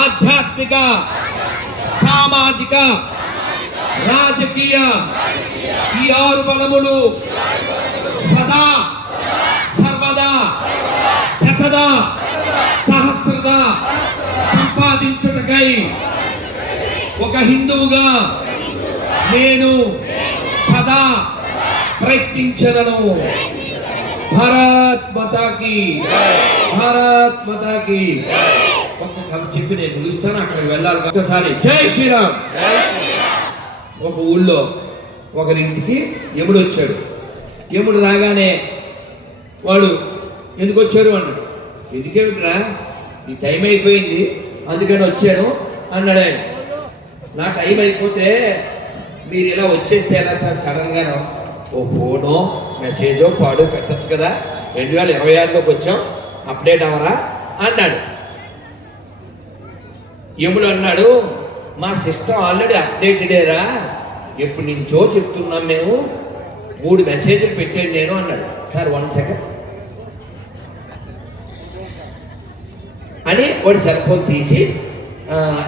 ఆధ్యాత్మిక సామాజిక రాజకీయ ఈ ఆరు బలములు సదా సర్వదా శతదా సహస్రద సంపాదించుటకై ఒక హిందువుగా నేను సదా ప్రయత్నించదను భారత్ మతాకి భారత్ మతాకి. కథ చెప్పి నేను ముగిస్తాను అక్కడికి వెళ్ళాలి. ఒకసారి జై శ్రీరామ్. ఒక ఊళ్ళో ఒకరింటికి యముడు వచ్చాడు. యముడు రాగానే వాడు ఎందుకు వచ్చారు? అన్నాడు. ఎందుకేమిట్రా? ఈ టైం అయిపోయింది. అందుకని వచ్చాను. అన్నాడు ఆయన. నా టైం అయిపోతే మీరు ఇలా వచ్చేస్తే ఎలా సార్? సడన్గాను ఓ ఫోనో మెసేజో పాడు పెట్టచ్చు కదా. రెండు వేల ఇరవై ఆరులోకి వచ్చాం. అప్డేట్ అవరా? అన్నాడు. యముడు అన్నాడు మా సిస్టమ్ ఆల్రెడీ అప్డేటెడేరా ఎప్పటి నుంచో చెప్తున్నాం మేము. మూడు మెసేజ్లు పెట్టాను నేను అన్నాడు. సార్ వన్ సెకండ్ అని వాడి సెల్ ఫోన్ తీసి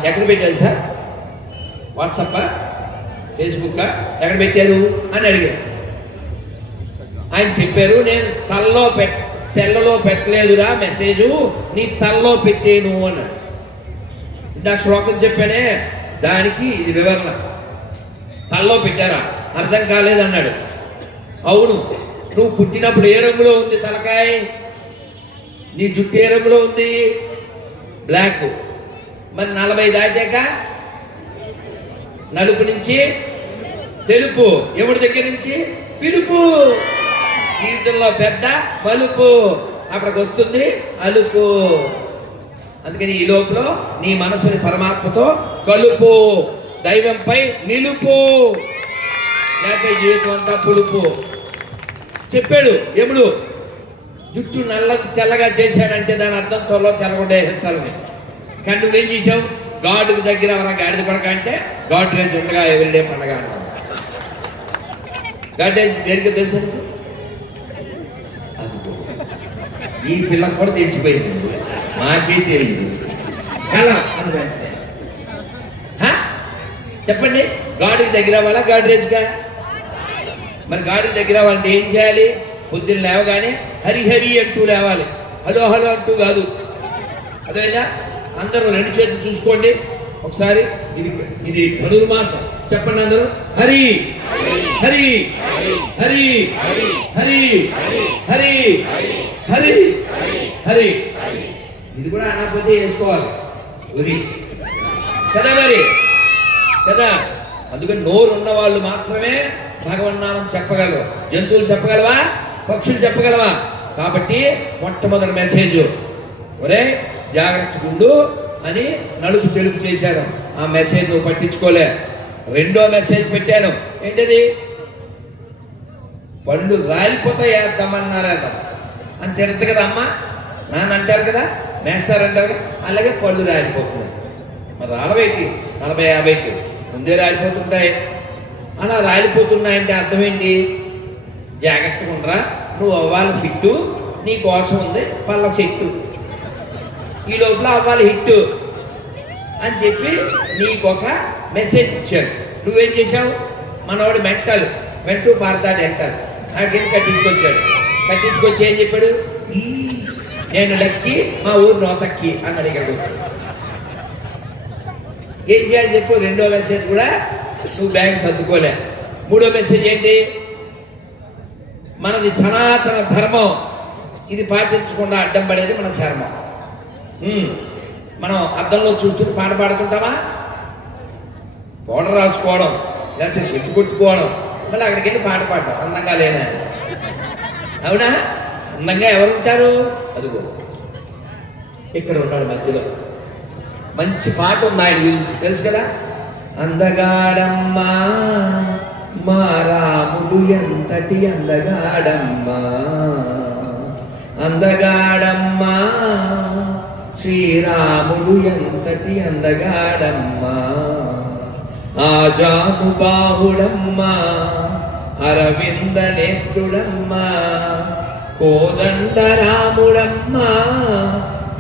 ఎక్కడ పెట్టారు సార్? వాట్సాప్ ఫేస్బుక్ ఎక్కడ పెట్టారు? అని అడిగారు ఆయన చెప్పారు నేను తలలో పెట్ సెల్లలో పెట్టలేదురా మెసేజ్ నీ తలలో పెట్టేను అన్నాడు. ఇందా శ్లోకం చెప్పానే దానికి ఇది వివరణ. తల్లో పెట్టారా? అర్థం కాలేదన్నాడు. అవును నువ్వు పుట్టినప్పుడు ఏ రంగులో ఉంది తలకాయ? నీ జుట్టు ఏ రంగులో ఉంది? బ్లాక్. మరి నలభై దాటాక నలుపు నుంచి? తెలుపు. ఎవరి దగ్గర నుంచి? పిలుపు. జీవితంలో పెద్ద మలుపు. అక్కడికి వస్తుంది అలుపు. అందుకని ఈ లోపల నీ మనసుని పరమాత్మతో కలుపు. దైవంపై నిలుపు. లేక జీవితం అంతా పులుపు. చెప్పాడు ఎముడు జుట్టు నల్ల తెల్లగా చేశాడంటే దాని అర్థం త్వరలో తెల్లగొండే వేస్తారని కానీ నువ్వేం చేసావు గాడుకు దగ్గర గాడిద కొడక అంటే గాడ్ రేజ్ ఉండగా ఎవరిడే పండగ గాడ్ రేజ్ దేనికి తెలుసు ఈ పిల్లకు కూడా తెచ్చిపోయింది. మాకే తెలియదు కళ చెప్పండి. గాడికి దగ్గర అవ్వాలా గాడి రేజ్గా మరి గాడికి దగ్గర అవ్వాలంటే ఏం చేయాలి? పొద్దున్న లేవగానే హరి హరి అంటూ లేవాలి. హలో హలో అంటూ కాదు. అదేనా అందరూ రెండు చేతులు చూసుకోండి. ఒకసారి ఇది ఇది ధనుర్మాసం. చెప్పండి అందరూ. హరి. హరి. హరి. హరి. హరి. హరి. హరి. ఇది కూడా అనకపోతే వేసుకోవాలి ఉరి కదా మరి? కదా? అందుకని నోరు ఉన్న వాళ్ళు మాత్రమే భగవన్నామం చెప్పగలరు. జంతువులు చెప్పగలవా? పక్షులు చెప్పగలవా? కాబట్టి మొట్టమొదటి మెసేజ్ ఒరే జాగ్రత్త ఉండు అని నలుపు తెలుపు చేశాను ఆ మెసేజ్ పట్టించుకోలే. రెండో మెసేజ్ పెట్టాను. ఏంటది? పళ్ళు రాలిపోతాయి వేద్దామన్నారట అని తిడత కదా అమ్మ? నాన్న అంటారు కదా? మేస్తారంటారు అలాగే పళ్ళు రాలిపోతున్నాయి. మరి నలభైకి నలభై యాభైకి ముందే రాలిపోతుంటాయి. అలా రాలిపోతున్నాయంటే అర్థం ఏంటి జాగ్రత్తగా ఉండరా. నువ్వు అవ్వాలి ఫిట్టు. నీ కోసం ఉంది పళ్ళ చెట్టు. ఈ లోపల అవ్వాలి హిట్ అని చెప్పి నీకు ఒక మెసేజ్ ఇచ్చాడు. నువ్వేం చేశావు? మనవాడు మెంటల్. మెంటూ పారతాడు ఎంటల్ ఆడికి కట్టించుకొచ్చాడు. కట్టించుకొచ్చి ఏం చెప్పాడు? "ఈ, నేను లక్కి మా ఊరు నోతక్కి అని అడిగాడు ఏం చేయాలి చెప్పు రెండో మెసేజ్ కూడా నువ్వు బ్యాంక్ సర్దుకోలే. మూడో మెసేజ్ ఏంటి? మనది సనాతన ధర్మం. ఇది పాటించకుండా అడ్డం పడేది మన చర్మం. మనం అద్దంలో చూస్తూ పాట పాడుతుంటామా? పౌడర్ రాసుకోవడం లేకపోతే చెట్టు కొట్టుకోవడం. మళ్ళీ అక్కడికి వెళ్ళి పాట పాడడం అందంగా లేనా. అవునా? అందంగా ఎవరు ఉంటారు? అదిగో. ఇక్కడ ఉన్నాడు మధ్యలో. మంచి పాట ఉంది ఆయన గురించి. తెలుసు కదా? అందగాడమ్మా మా రాముడు ఎంతటి అందగాడమ్మా? అందగాడమ్మా శ్రీరాముడు ఎంతటి అందగాడమ్మా? ఆజాము బాహుడమ్మా అరవింద నేత్రుడమ్మా కోదండ రాముడమ్మా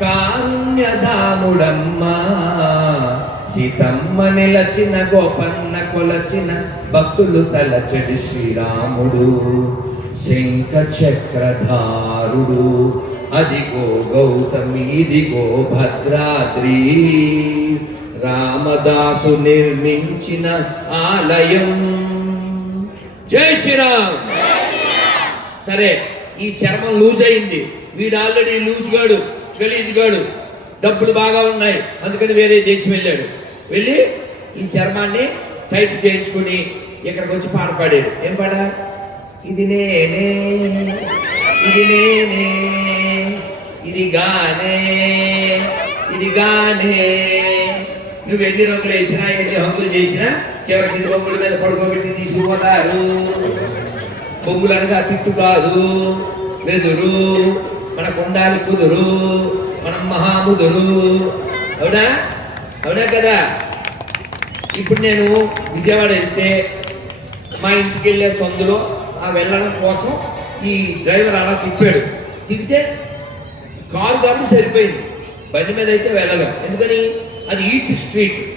కారుణ్యధాముడమ్మా. సీతమ్మ నిలచిన గోపన్న కొలచిన భక్తులు తలచడి శ్రీరాముడు. శంఖ చక్రధారుడు అదిగో గౌతమిదిగో భద్రాద్రి. రామదాసు నిర్మించిన ఆలయం. జై శ్రీరామ్. సరే ఈ చర్మం లూజ్ అయింది. వీడు ఆల్రెడీ లూజ్ గాడు గలీజ్ గాడు. డబ్బులు బాగా ఉన్నాయి. అందుకని వేరే దేశం వెళ్ళాడు. వెళ్ళి ఈ చర్మాన్ని టైట్ చేయించుకుని ఇక్కడికి వచ్చి పాట పాడాడు. ఏం పాట? ఇది నేనే ఇది నేనే ఇది గానే ఇది గానే. నువ్వు ఎన్ని రంగులు వేసినా ఎన్ని హంగులు చేసినా చివరికి నీ బొమ్మల మీద పడుకోబెట్టి తీసుకుపోతారు. పొంగులనగా తిట్టు కాదు. వెదురు. మన కొండాలి కుదురు. మనం మహాముదురు అవునా? అవునా కదా? ఇప్పుడు నేను విజయవాడ వెళ్తే మా ఇంటికి వెళ్ళే సందులో ఆ వెళ్ళడం కోసం ఈ డ్రైవర్ అలా తిప్పాడు. తిప్పితే కారు కాబట్టి సరిపోయింది. బండి మీద అయితే వెళ్ళలేం. ఎందుకని? అది ఈట్ స్ట్రీట్.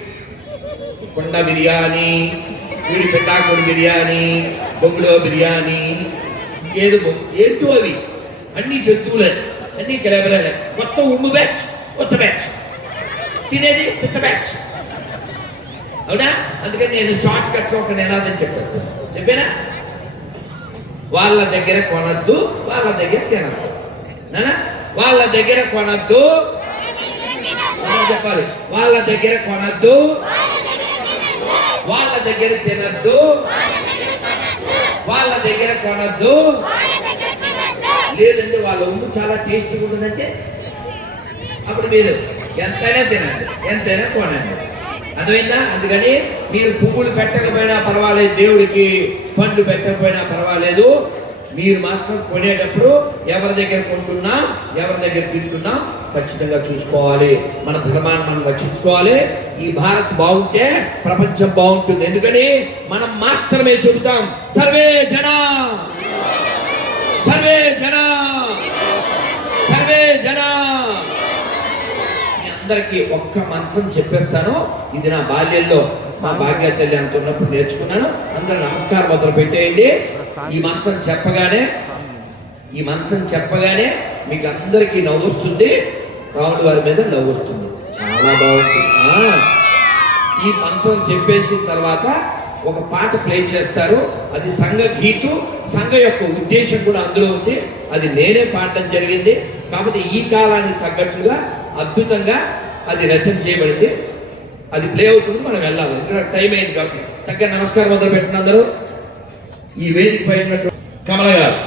కొండ బిర్యానీ వీడి పెట్టాకుడి బిర్యానీ బొంగులో బిర్యానీ ఏదో ఏంటో అవి? అన్ని జంతువులే అన్ని గెలబలే మొత్తం ఉమ్ము బ్యాచ్ ఉచ్చ బ్యాచ్. తినేది పుచ్చ బ్యాచ్. అవునా? అందుకని నేను షార్ట్ కట్లో ఒక నినాదని చెప్పేస్తాను. చెప్పేనా? వాళ్ళ దగ్గర కొనద్దు వాళ్ళ దగ్గర తినద్దు. వాళ్ళ దగ్గర కొనద్దు. చెప్పాలి. వాళ్ళ దగ్గర కొనద్దు. వాళ్ళ దగ్గర తినద్దు. కొనద్దు. లేదంటే వాళ్ళ ఉమ్ము చాలా టేస్టీగా ఉంటుందంటే? అప్పుడు మీరు ఎంతైనా తినండి ఎంతైనా కొనండి. అర్థమైందా? అందుకని మీరు పువ్వులు పెట్టకపోయినా పర్వాలేదు దేవుడికి పండ్లు పెట్టకపోయినా పర్వాలేదు. మీరు మాత్రం కొనేటప్పుడు ఎవరి దగ్గర కొంటున్నా ఎవరి దగ్గర తింటున్నా ఖచ్చితంగా చూసుకోవాలి. మన ధర్మాన్ని మనం రక్షించుకోవాలి. ఈ భారత్ బాగుంటే ప్రపంచం బాగుంటుంది. ఎందుకని? మనం మాత్రమే చెబుతాం సర్వే జనా సర్వే జన సర్వే జన. అందరికీ ఒక్క మంత్రం చెప్పేస్తాను. ఇది నా బాల్యంలో మా భాగ్య తల్లి అంత ఉన్నప్పుడు నేర్చుకున్నాను. అందరూ నమస్కారం మొదలు పెట్టేయండి. ఈ మంత్రం చెప్పగానే ఈ మంత్రం చెప్పగానే మీకు అందరికీ నవ్వుస్తుంది రాముడి వారి మీద నవ్వుస్తుంది చాలా బాగుంటుంది. ఆ, ఈ మంత్రం చెప్పేసిన తర్వాత ఒక పాట ప్లే చేస్తారు. అది సంఘ గీతు సంఘ యొక్క ఉద్దేశం కూడా అందులో ఉంది. అది నేనే పాడటం జరిగింది. కాబట్టి ఈ కాలానికి తగ్గట్టుగా అద్భుతంగా అది రచన చేయబడింది. అది ప్లే అవుతుంది మనం వెళ్ళాలి. ఎందుకంటే టైం అయింది కాబట్టి. చక్కగా నమస్కారం మొదలు పెట్టినందరూ ఈ వేదిక పై కమల గారు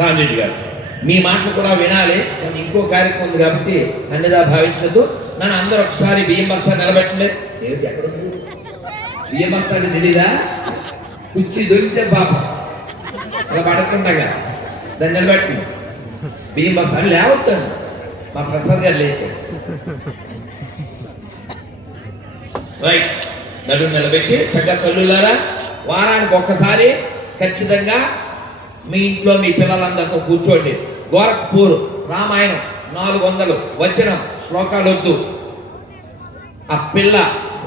రామరెడ్డి గారు మీ మాటలు కూడా వినాలి. కానీ ఇంకో కార్యక్రమం ఉంది కాబట్టి అన్నదా భావించదు నన్ను అందరూ ఒకసారి బియ్యం బస్తా నిలబెట్టలేదు ఏంటి ఎక్కడుంది బియ్యం బస్తా తెలీదా? కుర్చీ దొరికితే పాపం. అలా పడకుండగా దాన్ని నిలబెట్టి బియ్యం బస్తా అని లేవద్దాను మా ప్రసాద్ గారు లేచారు. రైట్. నడు నిలబెట్టి చక్కగా తల్లులారా వారానికి ఒక్కసారి ఖచ్చితంగా మీ ఇంట్లో మీ పిల్లలందరితో కూర్చోండి. గోరఖ్పూర్ రామాయణం నాలుగు వందలు వచ్చిన శ్లోకాలు వద్దు ఆ పిల్ల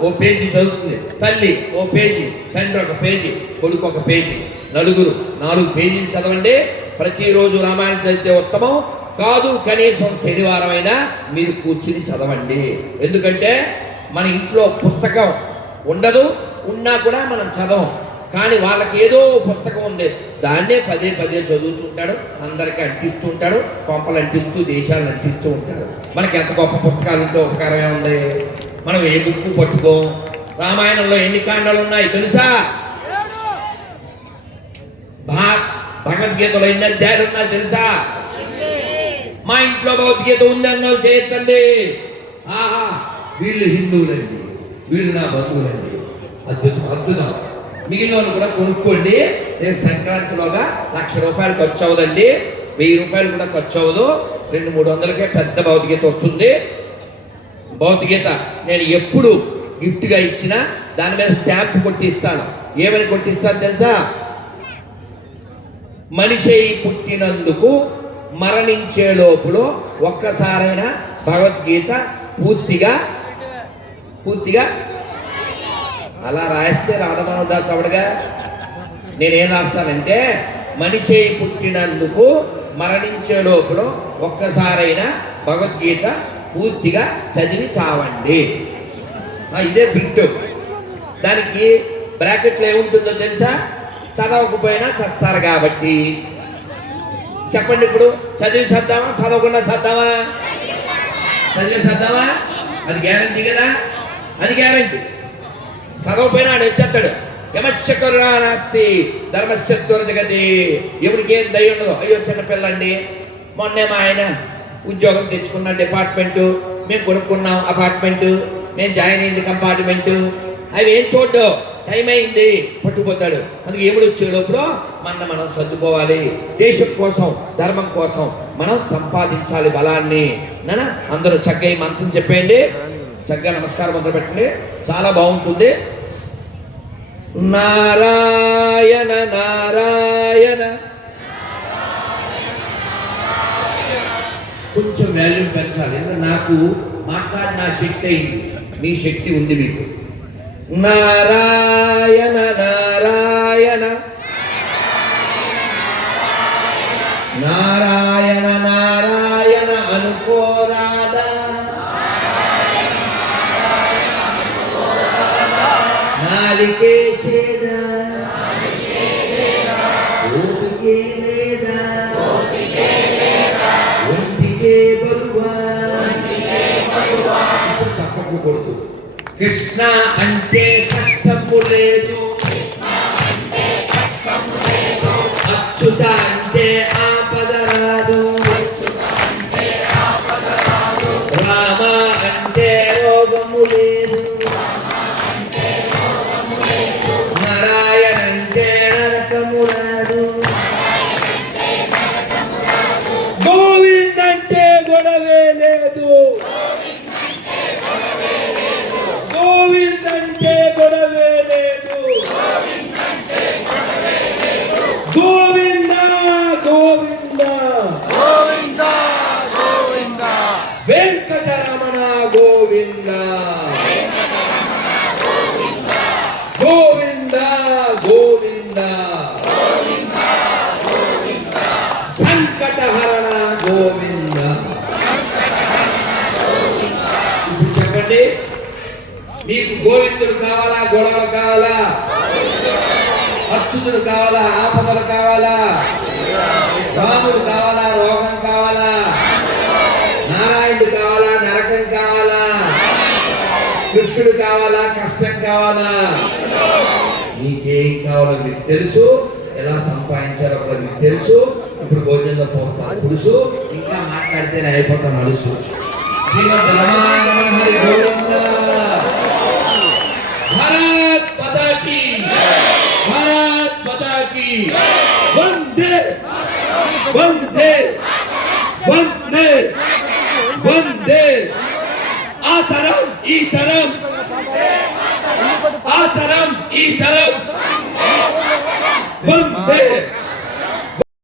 ఓ పేజీ చదువుతుంది. తల్లి ఓ పేజీ. తండ్రి ఒక పేజీ. కొడుకు ఒక పేజీ. నలుగురు నాలుగు పేజీలు చదవండి. ప్రతిరోజు రామాయణం చదివితే ఉత్తమం. కాదు కనీసం శనివారం అయినా మీరు కూర్చుని చదవండి. ఎందుకంటే మన ఇంట్లో పుస్తకం ఉండదు ఉన్నా కూడా మనం చదవం. కానీ వాళ్ళకి ఏదో పుస్తకం ఉంది. దాన్నే పదే పదే చదువుతుంటాడు. అందరికీ అంటిస్తూ ఉంటాడు. కొంపలు అంటిస్తూ దేశాలను అంటిస్తూ ఉంటారు. మనకి ఎంత గొప్ప పుస్తకాలు ఉపకారమే ఉంది. మనం ఏ బుక్ పట్టుకోం రామాయణంలో ఎన్ని కాండాలు ఉన్నాయి తెలుసా భా భగవద్గీతలో ఎన్ని అధ్యాయాలు ఉన్నాయి తెలుసా? మా ఇంట్లో భగవద్గీత ఉంది అన్నావు చేయొద్దండి ఆహా వీళ్ళు హిందువులండి వీళ్ళు నా బంధువులండి. అద్భుతం అద్భుతం. మిగిలిన కూడా కొనుక్కోండి. రేపు సంక్రాంతిలోగా లక్ష రూపాయలు ఖర్చు అవ్వదండి. వెయ్యి రూపాయలు కూడా ఖర్చు అవ్వదు. రెండు మూడు వందలకే పెద్ద భౌతికత వస్తుంది. భగవద్గీత నేను ఎప్పుడు గిఫ్ట్గా ఇచ్చినా దాని మీద స్టాంప్ కొట్టిస్తాను. ఏమని కొట్టిస్తాను తెలుసా? మనిషి పుట్టినందుకు మరణించే లోపల ఒక్కసారైనా భగవద్గీత పూర్తిగా పూర్తిగా అలా రాస్తే రాధమానవ దాస్ అవడగా నేనేం రాస్తానంటే మనిషి పుట్టినందుకు మరణించే లోపల ఒక్కసారైనా భగవద్గీత పూర్తిగా చదివి చావండి. ఇదే బిట్ దానికి బ్రాకెట్లో ఏముంటుందో తెలుసా? చదవకపోయినా చస్తారు కాబట్టి. చెప్పండి ఇప్పుడు. చదివి చద్దామా చదవకుండా చద్దామా చదివి చద్దామా అది గ్యారంటీ కదా? అది గ్యారంటీ చదవపోయినా ఆడు వచ్చేస్తాడు. యమశకరుడా నాస్తి ధర్మశత్వర గది ఎవరికి ఏం దయ ఉండదు? అయ్యో చిన్నపిల్లండి మొన్నే మా ఆయన ఉద్యోగం తెచ్చుకున్న డిపార్ట్మెంట్ మేము కొనుక్కున్నాం అపార్ట్మెంట్ నేను జాయిన్ అయింది కంపార్ట్మెంట్ అవి ఏం చూడ్డు టైం అయింది పట్టుకుపోతాడు. అందుకే ఎప్పుడు వచ్చే లోపల మన మనం సర్దుకోవాలి. దేశం కోసం ధర్మం కోసం మనం సంపాదించాలి బలాన్ని. నానా అందరూ చక్కగా ఈ మంత్రం చెప్పేయండి. చక్కగా నమస్కారం మొదలు పెట్టండి చాలా బాగుంటుంది. నారా నాకు మాట్లాడిన శక్తి అయింది మీ శక్తి ఉంది మీకు. నారాయణ నారాయణ. నారాయణ నారాయణ అనుకోరాదా నాలికే చేదా. కృష్ణ అంటే కష్టము లేదు. గోవింద గోవింద. గోవింద గోవింద. వెంకటరమణ గోవింద. గోవింద గోవింద. సంకటహరణ గోవింద. ఇప్పుడు చెప్పండి మీకు గోవిందుడు కావాలా గొడవలు కావాలా? అచ్యుతుడు కావాలా? ఆపదలు కావాలా? రాముడు కావాలా? రోగం కావాలా? నారాయణుడు కావాలా? నరకం కావాలా? కృష్ణుడు కావాలా? కష్టం కావాలా? నీకేం కావాలో మీకు తెలుసు. ఎలా సంపాదించాలో కూడా మీకు తెలుసు. ఇప్పుడు భోజనంలో పోస్తాను. పులుసు. ఇంకా మాట్లాడితే నేను అయిపోతాను అలుసు. శ్రీమద్ హరి माता की। वंदे। वंदे। वंदे। वंदे। आतरम इतरम आतरम इतरम वंदे।